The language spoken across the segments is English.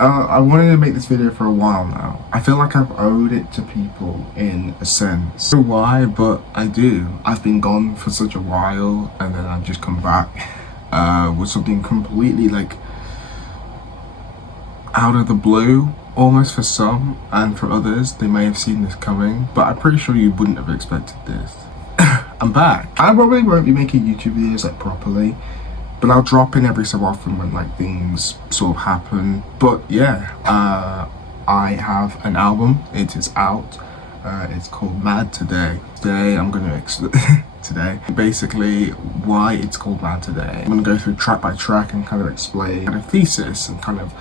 I wanted to make this video for a while now. I feel like I've owed it to people in a sense. I don't know why, but I do. I've been gone for such a while and then I've just come back with something completely like out of the blue, almost for some, and for others they may have seen this coming, but I'm pretty sure you wouldn't have expected this. I'm back. I probably won't be making YouTube videos like properly, but I'll drop in every so often when like things sort of happen. But yeah, I have an album. It is out. It's called Mad Today. Today I'm gonna today basically why it's called Mad Today. I'm gonna go through track by track and kind of explain kind of thesis and kind of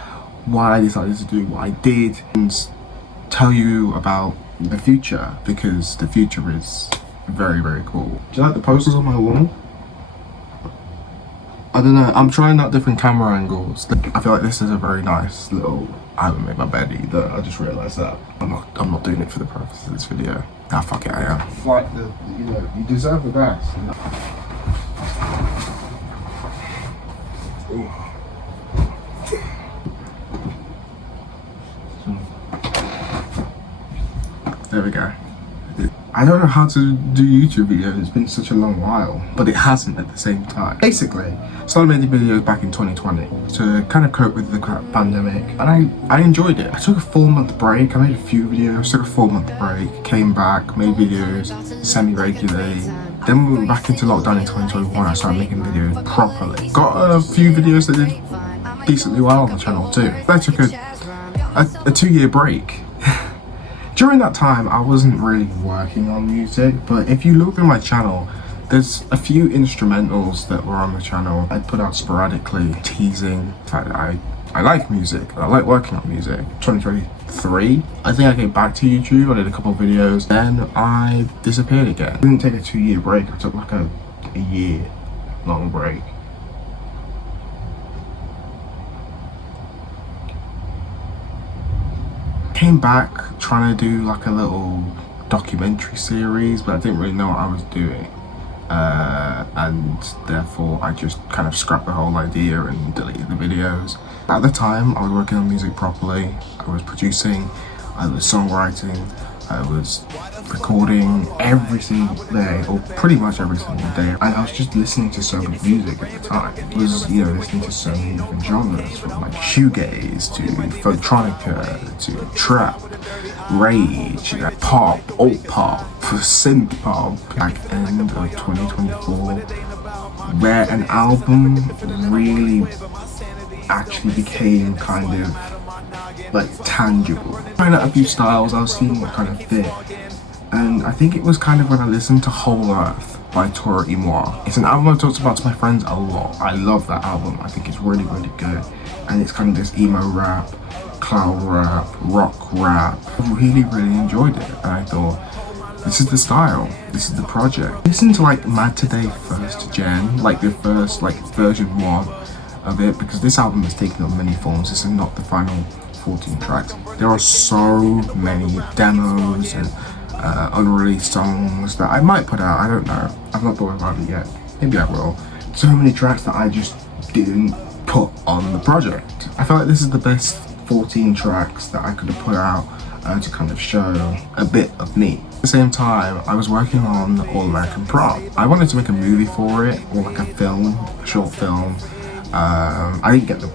why I decided to do what I did, and tell you about the future, because the future is very, very cool. Do you like the posters on my wall? I don't know, I'm trying out different camera angles. I feel like this is a very nice little, I haven't made my bed either, I just realised that. I'm not doing it for the purpose of this video. Ah, fuck it, I am. Like, you deserve the best. Ooh. There we go. I don't know how to do YouTube videos, it's been such a long while, but it hasn't at the same time. Basically, I started making videos back in 2020 to kind of cope with the pandemic, and I enjoyed it. I took a 4-month break, I made a few videos, took a 4-month break, came back, made videos semi-regularly. Then we went back into lockdown in 2021, I started making videos properly. Got a few videos that did decently well on the channel too. I took a 2-year break. During that time, I wasn't really working on music, but if you look through my channel, there's a few instrumentals that were on the channel I put out sporadically, teasing the fact that I like music, I like working on music. 2023, I think I came back to YouTube, I did a couple of videos, then I disappeared again. I didn't take a 2-year break, I took like a year-long break. Came back trying to do like a little documentary series, but I didn't really know what I was doing, and therefore I just kind of scrapped the whole idea and deleted the videos. At the time I was working on music properly, I was producing, I was songwriting, I was recording every single day, or pretty much every single day, and I was just listening to so much music at the time. I was, listening to so many different genres, from like shoegaze to folktronica to trap, rage, pop, alt pop, synth pop. Back end of 2024, where an album really actually became kind of like tangible. Trying out a few styles, I was seeing what kind of fit, and I think it was kind of when I listened to Whole Earth by Tora Imoa. It's an album I've talked about to my friends a lot. I love that album, I think it's really, really good, and it's kind of this emo rap, cloud rap, rock rap. I really, really enjoyed it, and I thought, this is the style, this is the project. Listen to like Mad Today first gen, like the first like version 1 of it, because this album has taken on many forms. This is not the final 14 tracks. There are so many demos and unreleased songs that I might put out, I don't know. I've not thought about it yet. Maybe I will. So many tracks that I just didn't put on the project. I felt like this is the best 14 tracks that I could have put out to kind of show a bit of me. At the same time, I was working on All American Prom. I wanted to make a movie for it, or like a film, a short film. I didn't get the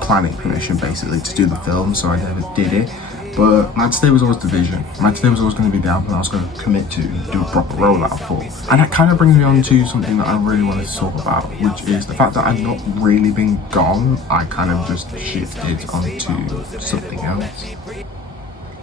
planning permission basically to do the film, so I never did it. But Mad Today was always the vision. Mad Today was always going to be the album I was going to commit to, do a proper rollout for. And that kind of brings me on to something that I really wanted to talk about, which is the fact that I've not really been gone. I kind of just shifted onto something else.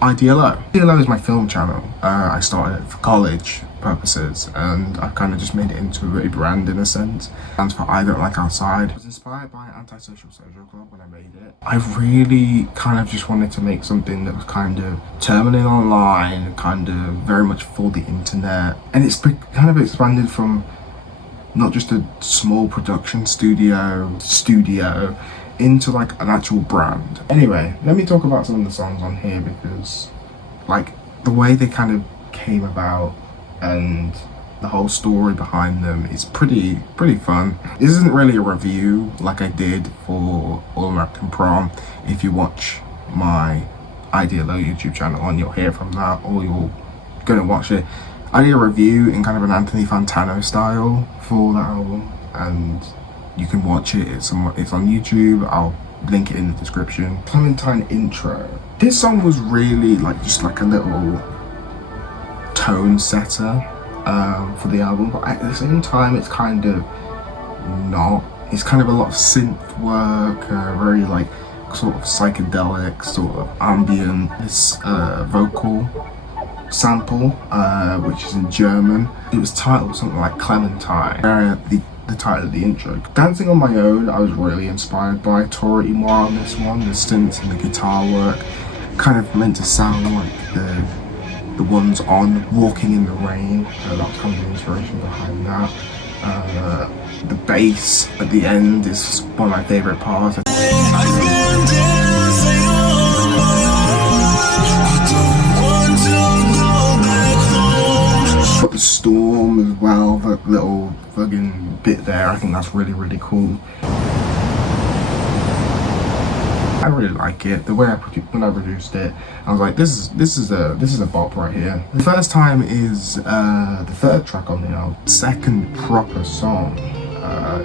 IDLO. IDLO is my film channel. I started it for college purposes, and I've kind of just made it into a brand in a sense. It stands for I Don't Like Outside. I was inspired by Antisocial Social Club when I made it. I really kind of just wanted to make something that was kind of terminally online, kind of very much for the internet, and it's kind of expanded from not just a small production studio into like an actual brand. Anyway, let me talk about some of the songs on here, because like the way they kind of came about and the whole story behind them is pretty fun. This isn't really a review like I did for All American Prom. If you watch my IDLO YouTube channel and you'll hear from that, or you're gonna watch it, I did a review in kind of an Anthony Fantano style for that album, and you can watch it. It's on YouTube. I'll link it in the description. Clementine intro. This song was really just like a little tone setter for the album, but at the same time it's kind of not. It's kind of a lot of synth work, very like sort of psychedelic, sort of ambient. This vocal sample, which is in German. It was titled something like Clementine. The title of the intro. Dancing on My Own, I was really inspired by Tora Imoa on this one. The synths and the guitar work kind of meant to sound like the ones on Walking in the Rain. That was kind of the inspiration behind that. The bass at the end is one of my favourite parts. Got the storm as well, that little fucking bit there. I think that's really cool. I really like it. The way when I produced it, I was like, this is a bop right here. The First Time is the third track on the album, second proper song,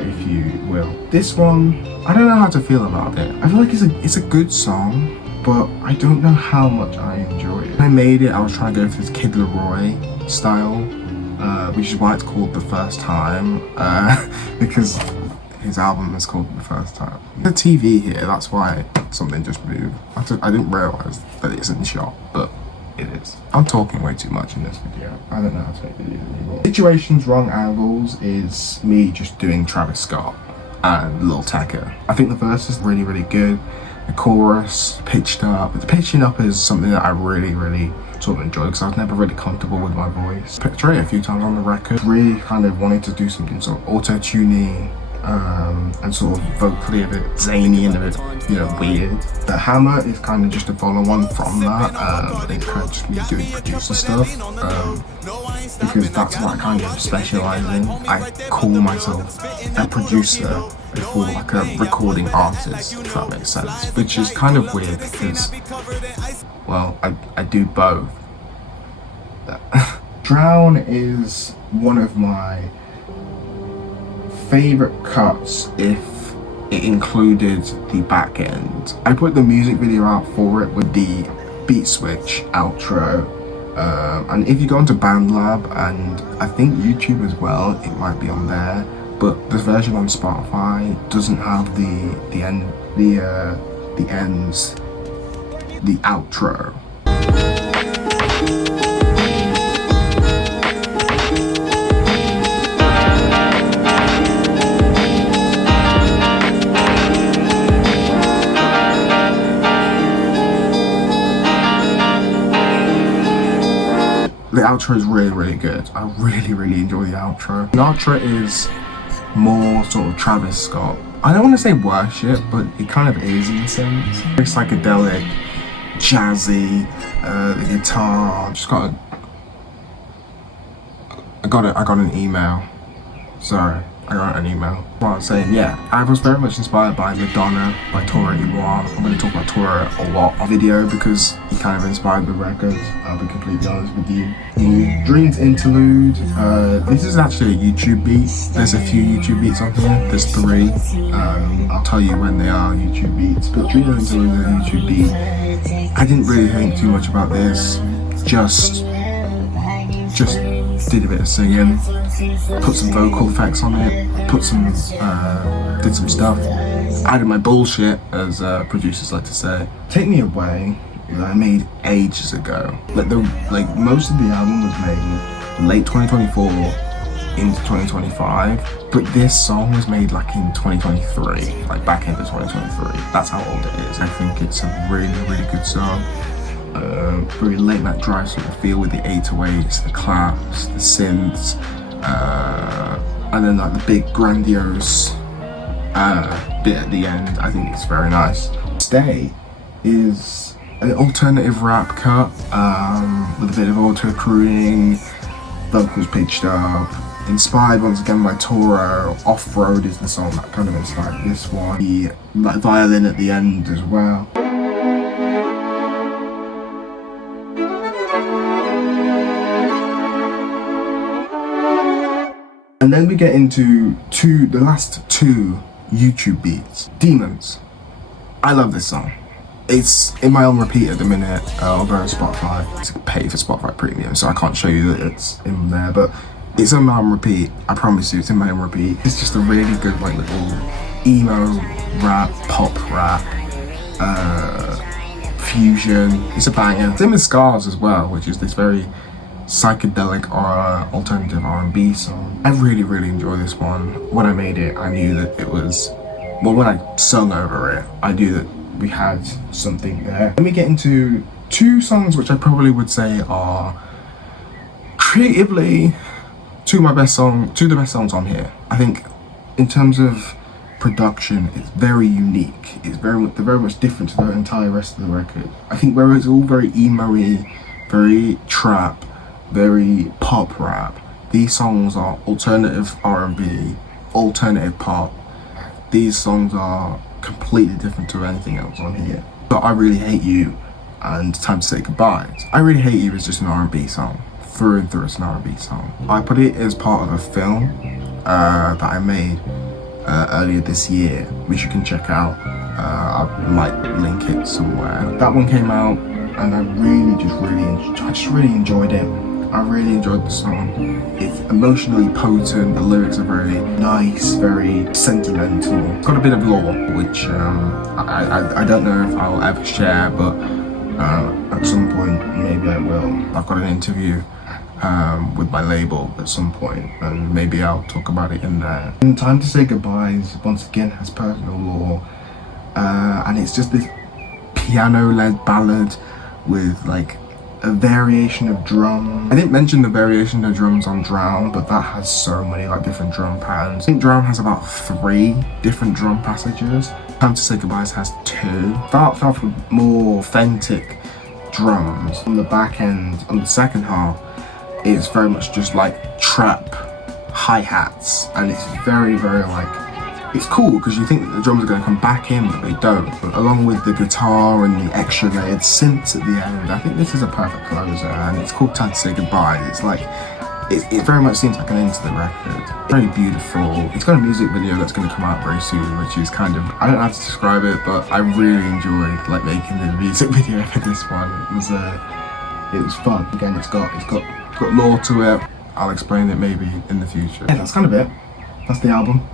if you will. This one, I don't know how to feel about it. I feel like it's a good song, but I don't know how much I enjoy it. When I made it, I was trying to go for this Kid Laroi style, which is why it's called The First Time, because his album is called The First Time. The TV here, that's why something just moved. I didn't realise that it's in shot, but it is. I'm talking way too much in this video. I don't know how to make videos anymore. Situations, Wrong Angles is me just doing Travis Scott and Lil Tecca. I think the verse is really good. The chorus, pitched up. The pitching up is something that I really sort of enjoy, because I was never really comfortable with my voice. Tried it a few times on the record. Really kind of wanted to do something sort of auto-tuning, and sort of vocally a bit zany and a bit, weird. The Hammer is kind of just a follow-on from that. It's kind of just me doing producer stuff, because that's what I kind of specialise in. I call myself a producer before like a recording artist, if that makes sense, which is kind of weird because, well, I do both. Drown is one of my favourite cuts if it included the back end. I put the music video out for it with the beat switch outro, and if you go onto BandLab and I think YouTube as well, it might be on there, but the version on Spotify doesn't have the ends, the outro. The outro is really good. I really enjoy the outro. The outro is more sort of Travis Scott. I don't want to say worship, but it kind of is in a sense. Very psychedelic, jazzy, the guitar. I got an email. Sorry, I got an email. Well, I was saying, yeah, I was very much inspired by Madonna, by Tora Imoa. I'm going to talk about Tora a lot on video because he kind of inspired the record. I'll be completely honest with you. Dreams Interlude. This is actually a YouTube beat. There's a few YouTube beats on here. There's 3. I'll tell you when they are YouTube beats. But Dreams Interlude is a YouTube beat. I didn't really think too much about this. Just did a bit of singing, put some vocal effects on it, did some stuff, added my bullshit, as producers like to say. Take Me Away, I made ages ago. Like most of the album was made late 2024 into 2025, but this song was made like in 2023, like back into 2023. That's how old it is. I think it's a really good song. Very late night drive sort of feel with the 808s, the claps, the synths, and then like the big grandiose bit at the end. I think it's very nice. Stay is an alternative rap cut with a bit of auto crooning, vocals pitched up. Inspired once again by Toro. Off-Road is the song that kind of inspired this one. The like violin at the end as well. And then we get into the last two YouTube beats. Demons. I love this song. It's in my own repeat at the minute, over on Spotify. It's paid for Spotify Premium, so I can't show you that it's in there, but it's on my own repeat. I promise you, it's in my own repeat. It's just a really good, like, little emo rap, pop rap, fusion. It's a banger. Same as Scars as well, which is this very psychedelic or alternative R&B song. I really, really enjoy this one. When I made it, I knew that it was, well, when I sung over it, I knew that we had something there. Let me get into two songs which I probably would say are creatively two of the best songs on here. I think in terms of production, it's very unique. They're very much different to the entire rest of the record. I think where it's all very emo-y, very trap, very pop rap, these songs are alternative R&B, alternative pop. These songs are completely different to anything else on here. But I Really Hate You and Time to Say Goodbye. I Really Hate You is just an R&B song. Through and through, it's an R&B song. I put it as part of a film that I made earlier this year, which you can check out. I might link it somewhere. That one came out and I just really enjoyed it. I really enjoyed the song. It's emotionally potent, the lyrics are very nice, very sentimental. It's got a bit of lore, which I don't know if I'll ever share, but at some point maybe I will. I've got an interview with my label at some point, and maybe I'll talk about it in there. And Time to Say Goodbye once again has personal lore, and it's just this piano-led ballad with like a variation of drum. I didn't mention the variation of drums on Drown, but that has so many like different drum patterns. I think Drown has about 3 different drum passages. Time to Say Goodbye has 2. Starts off with more authentic drums. On the back end, on the second half, it's very much just like trap hi-hats, and it's very, very like, it's cool because you think that the drums are going to come back in, but they don't. But along with the guitar and the extra layered synths at the end, I think this is a perfect closer, and it's called Time to Say Goodbye. It's like, it very much seems like an end to the record. Very beautiful. It's got a music video that's going to come out very soon, which is kind of, I don't know how to describe it, but I really enjoyed like making the music video for this one. It was fun. Again, it's got lore to it. I'll explain it maybe in the future. Yeah, that's kind of it. That's the album.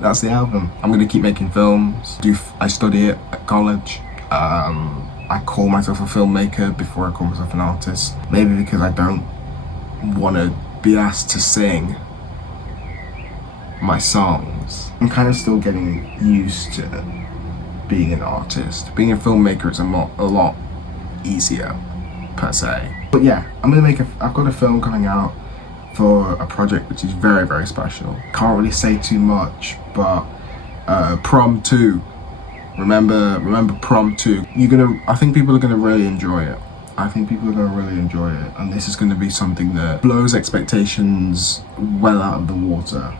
That's the album. I'm gonna keep making films. I study it at college. I call myself a filmmaker before I call myself an artist. Maybe because I don't want to be asked to sing my songs. I'm kind of still getting used to being an artist. Being a filmmaker is a lot easier, per se. But yeah, I've got a film coming out for a project which is very, very special. Can't really say too much, but Prom 2. Remember Prom 2. I think people are gonna really enjoy it. And this is gonna be something that blows expectations well out of the water.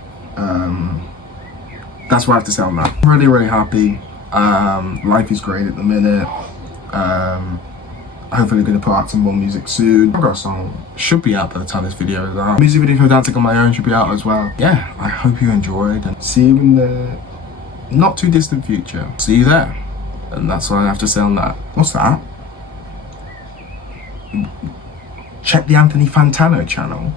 That's what I have to say on that. I'm really, really happy. Life is great at the minute. Hopefully going to put out some more music soon. I've got a song, should be out by the time this video is out. Music video for Dancing on My Own should be out as well. Yeah, I hope you enjoyed, and see you in the not too distant future. See you there. And that's what I have to say on that. What's that? Check the Anthony Fantano channel.